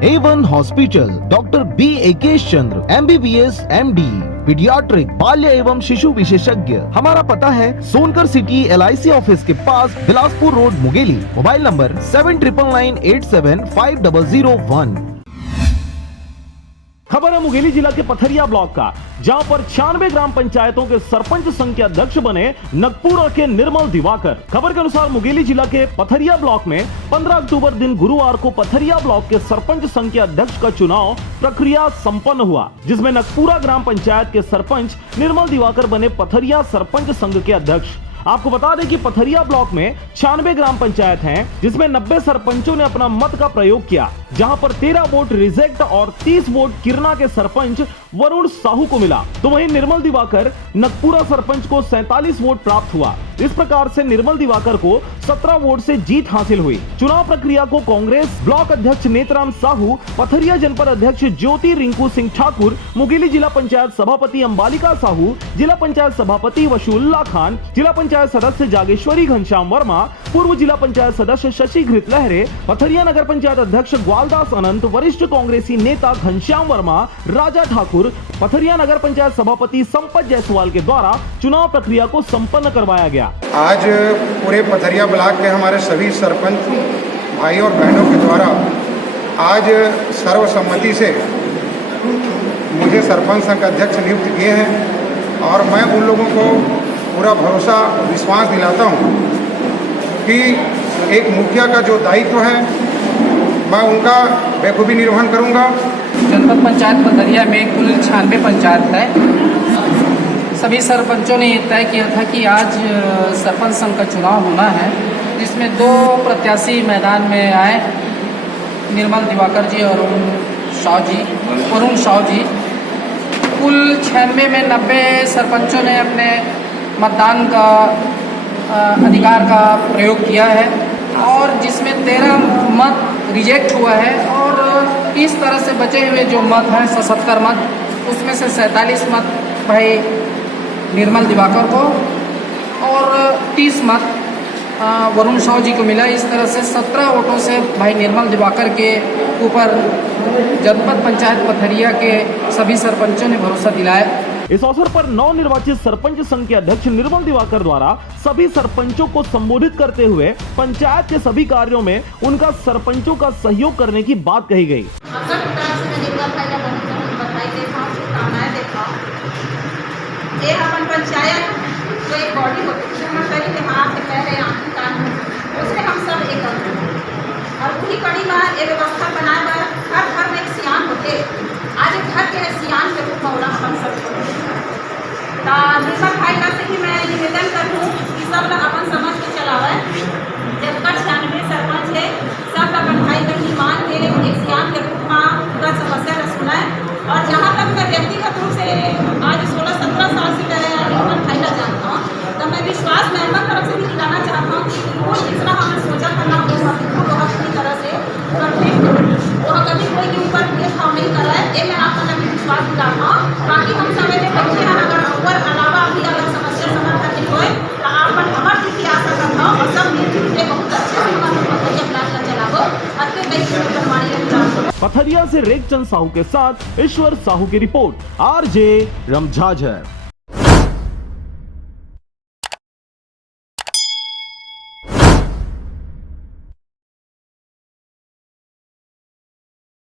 A1 hospital, doctor B एकेश चंद्र, MBBS MD, paediatric, बाल्य एवं शिशु विशेषज्ञ। हमारा पता है सोनकर सिटी LIC ऑफिस के पास, Bilaspur road, Mungeli. Mobile number 7999875001। खबर है मुंगेली जिला के पथरिया ब्लॉक का, जहां पर 96 ग्राम पंचायतों के सरपंच संघ के अध्यक्ष बने नगपुरा के निर्मल दिवाकर। खबर के अनुसार मुंगेली जिला के पथरिया ब्लॉक में 15 अक्टूबर दिन गुरुवार को पथरिया ब्लॉक के सरपंच संघ के अध्यक्ष का चुनाव प्रक्रिया संपन्न हुआ, जिसमें नगपुरा ग्राम पंचायत के सरपंच निर्मल दिवाकर बने पथरिया सरपंच संघ के अध्यक्ष। आपको बता दें कि पथरिया ब्लॉक में 96 ग्राम पंचायत हैं, जिसमें 90 सरपंचों ने अपना मत का प्रयोग किया, जहां पर 13 वोट रिजेक्ट और 30 वोट किरना के सरपंच वरुण साहू को मिला। तो वहीं निर्मल दिवाकर नगपुरा सरपंच को 47 वोट प्राप्त हुआ। इस प्रकार से निर्मल दिवाकर को 17 वोट से जीत हासिल हुई। चुनाव प्रक्रिया को कांग्रेस ब्लॉक अध्यक्ष नेतराम साहू, पथरिया जनपद अध्यक्ष ज्योति रिंकू सिंह ठाकुर, मुंगेली जिला पंचायत सभापति अंबालिका साहू, जिला पंचायत सभापति वशुल्ला खान, जिला पंचायत सदस्य जागेश्वरी घनश्याम वर्मा, पूर्व जिला पंचायत सदस्य शशि घृत लहरे, पथरिया नगर पंचायत अध्यक्ष ग्वालदास अनंत, वरिष्ठ कांग्रेसी नेता घनश्याम वर्मा, राजा ठाकुर, पथरिया नगर पंचायत सभापति संपत जायसवाल के द्वारा चुनाव प्रक्रिया को संपन्न करवाया गया। आज पूरे पथरिया ब्लॉक के हमारे सभी सरपंच भाई और बहनों के द्वारा आज सर्वसम्मति से मुझे सरपंच संघ अध्यक्ष नियुक्त किए हैं, और मैं उन लोगों को पूरा भरोसा विश्वास दिलाता हूं कि एक मुखिया का जो दायित्व है मैं उनका बेखूबी निर्वहन करूंगा। जनपद पंचायत पथरिया में कुल 96 पंचायत है। सभी सरपंचों ने ये तय किया था कि आज सरपंच संघ का चुनाव होना है, जिसमें 2 प्रत्याशी मैदान में आए, निर्मल दिवाकर जी और वरुण साहू जी। कुल 96 में 90 सरपंचों ने अपने मतदान का अधिकार का प्रयोग किया है, और जिसमें 13 मत रिजेक्ट हुआ है, और इस तरह से बचे हुए जो मत हैं 77 मत, उसमें से 47 मत भाई निर्मल दिवाकर को और 30 मत वरुण साहू जी को मिला। इस तरह से 17 वोटों से भाई निर्मल दिवाकर के ऊपर जनपद पंचायत पथरिया के सभी सरपंचों ने भरोसा दिलाया। इस अवसर पर नवनिर्वाचित सरपंच संघ के अध्यक्ष निर्मल दिवाकर द्वारा सभी सरपंचों को संबोधित करते हुए पंचायत के सभी कार्यों में उनका सरपंचों का सहयोग करने की बात कही गई। ये अपन पंचायत जो एक बॉडी होती है, हम कहीं के हाथ के पहले आंख कान उससे हम सब एक करते हैं, और पूरी कड़ी में ये व्यवस्था बनाए हुआ हर घर में एक सियान होते। आज एक घर के सियान के रूप में अपन सब निर्मल भाई का से ही मैं निवेदन करूँ कि सब लोग अपन समझ के चलावे। जब तक 96 सरपंच है, सब अपन भाई बहनी मान के एक सियान के रूप में पूरा समस्या का सुनाए। और जहाँ तक मैं व्यक्तिगत रूप से आज 16-17 साल से निर्मल भाई का जानता हूँ, तो मैं विश्वास निर्मल तरफ से भी दिलाना चाहता हूँ कि वो जितना हमें सोचा करना हो अपनी तरह से परफेक्ट, वो कभी कोई के ऊपर भेदभाव नहीं कर रहा है। ये मैं आपका नभी विश्वास दिलाता हूँ। बाकी हम समय में बच्चे हैं, अगर ऊपर अलावा भी अगर समस्या समाधान नहीं हुए तो आप हमारे की आशा करता हूँ, और सब मिलजुल के बहुत अच्छे से हमारे अपना चलाओ। पथरिया से रेखचंद साहू के साथ ईश्वर साहू की रिपोर्ट, RJ रमझाझर।